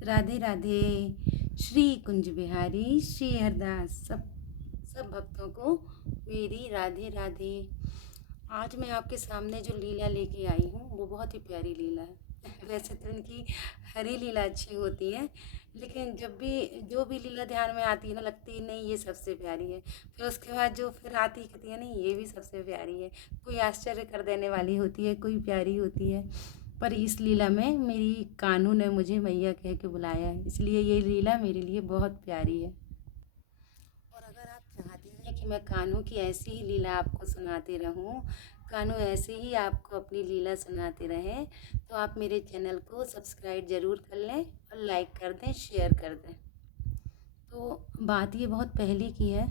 राधे राधे। श्री कुंज बिहारी श्री हरदास सब सब भक्तों को मेरी राधे राधे। आज मैं आपके सामने जो लीला लेके आई हूँ वो बहुत ही प्यारी लीला है। वैसे तो इनकी हरी लीला अच्छी होती है, लेकिन जब भी जो भी लीला ध्यान में आती है ना, लगती है नहीं ये सबसे प्यारी है। फिर उसके बाद जो फिर आती है कहती है नहीं ये भी सबसे प्यारी है। कोई आश्चर्य कर देने वाली होती है, कोई प्यारी होती है। पर इस लीला में मेरी कान्हू ने मुझे मैया कह के बुलाया है, इसलिए ये लीला मेरे लिए बहुत प्यारी है। और अगर आप चाहते हैं कि मैं कान्हू की ऐसी ही लीला आपको सुनाती रहूं, कान्हू ऐसे ही आपको अपनी लीला सुनाते रहे, तो आप मेरे चैनल को सब्सक्राइब ज़रूर कर लें और लाइक कर दें, शेयर कर दें। तो बात ये बहुत पहले की है,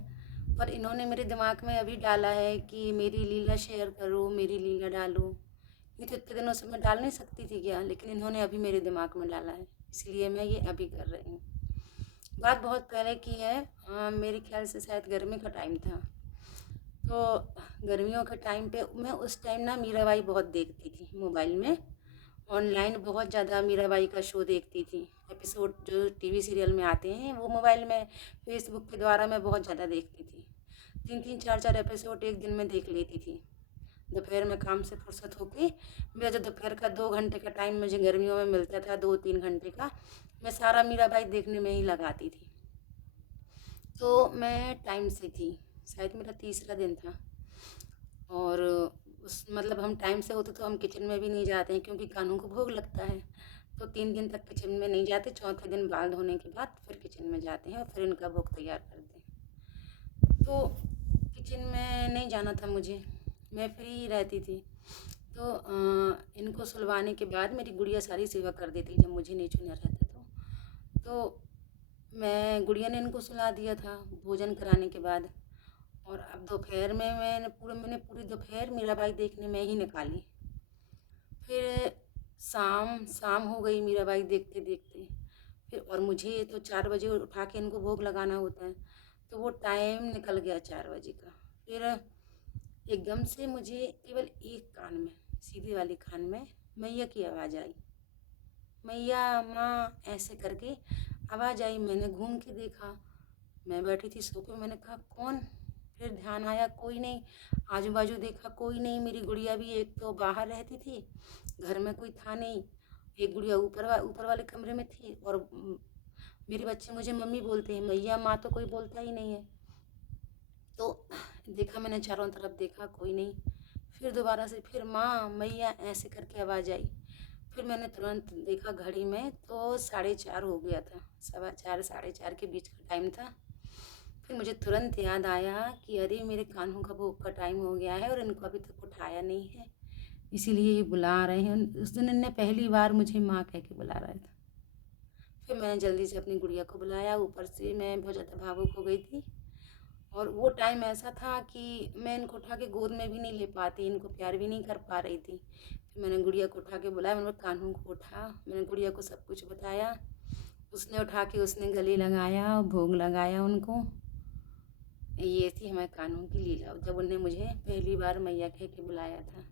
पर इन्होंने मेरे दिमाग में अभी डाला है कि मेरी लीला शेयर करो, मेरी लीला डालो। ये तो इतने दिनों से मैं डाल नहीं सकती थी क्या, लेकिन इन्होंने अभी मेरे दिमाग में डाला है, इसलिए मैं ये अभी कर रही हूँ। बात बहुत पहले की है। मेरे ख्याल से शायद गर्मी का टाइम था। तो गर्मियों के टाइम पे मैं उस टाइम ना मीराबाई बहुत देखती थी मोबाइल में। ऑनलाइन बहुत ज़्यादा मीराबाई का शो देखती थी। एपिसोड जो टीवी सीरियल में आते हैं वो मोबाइल में फेसबुक के द्वारा मैं बहुत ज़्यादा देखती थी। 3-3 4-4 एपिसोड एक दिन में देख लेती थी। दोपहर में काम से फुर्सत होके मेरा जो दोपहर का 2 घंटे का टाइम मुझे गर्मियों में मिलता था, 2-3 घंटे का, मैं सारा मीराबाई देखने में ही लगाती थी। तो मैं टाइम से थी, शायद मेरा तीसरा दिन था। और उस मतलब हम टाइम से होते तो हम किचन में भी नहीं जाते हैं, क्योंकि कान्हों को भोग लगता है। तो 3 दिन तक किचन में नहीं जाते, चौथे दिन बाल धोने के बाद फिर किचन में जाते हैं और फिर इनका भोग तैयार करते हैं। तो किचन में नहीं जाना था मुझे, मैं फ्री रहती थी। तो इनको सुलवाने के बाद मेरी गुड़िया सारी सेवा कर देती जब मुझे नहीं छूना रहता। तो मैं गुड़िया ने इनको सुला दिया था भोजन कराने के बाद। और अब दोपहर में मैंने पूरी दोपहर मीराबाई देखने में ही निकाली। फिर शाम शाम हो गई मीराबाई देखते देखते। फिर और मुझे तो 4 बजे उठा के इनको भोग लगाना होता है, तो वो टाइम निकल गया 4 बजे का। फिर एकदम से मुझे केवल एक कान में, सीधे वाली कान में मैया की आवाज़ आई, मैया माँ ऐसे करके आवाज़ आई। मैंने घूम के देखा, मैं बैठी थी सोफे में, मैंने कहा कौन। फिर ध्यान आया कोई नहीं, आजू बाजू देखा कोई नहीं। मेरी गुड़िया भी एक तो बाहर रहती थी, घर में कोई था नहीं। एक गुड़िया ऊपर वाले कमरे में थी, और मेरे बच्चे मुझे मम्मी बोलते हैं, मैया माँ तो कोई बोलता ही नहीं है। तो देखा मैंने, चारों तरफ देखा कोई नहीं। फिर दोबारा से फिर माँ मैया ऐसे करके आवाज़ आई। फिर मैंने तुरंत देखा घड़ी में, तो 4:30 हो गया था, 4:15 4:30 के बीच का टाइम था। फिर मुझे तुरंत याद आया कि अरे मेरे कान्हों का भोग का टाइम हो गया है और इनको अभी तक उठाया नहीं है, इसीलिए ये बुला रहे हैं। उस दिन इनने पहली बार मुझे माँ कह के बुला रहा था। फिर मैंने जल्दी से अपनी गुड़िया को बुलाया, ऊपर से मैं बहुत ज़्यादा भावुक हो गई थी। और वो टाइम ऐसा था कि मैं इनको उठा के गोद में भी नहीं ले पाती, इनको प्यार भी नहीं कर पा रही थी। फिर मैंने गुड़िया को उठा के बुलाया, मैंने कान्हों को उठा, मैंने गुड़िया को सब कुछ बताया। उसने उठा के उसने गले लगाया, भोग लगाया उनको। ये थी हमारे कान्हों की लीला, जब उनने मुझे पहली बार मैया कह के बुलाया था।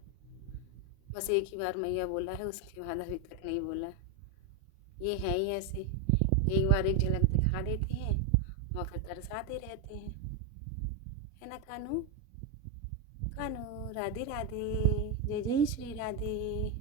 बस एक ही बार मैया बोला है, उसके बाद अभी तक नहीं बोला। ये है ही ऐसे, एक बार एक झलक दिखा देते हैं और फिर तरसाते रहते हैं, है ना कान्हू। कान्हू राधे राधे, जय जय श्री राधे।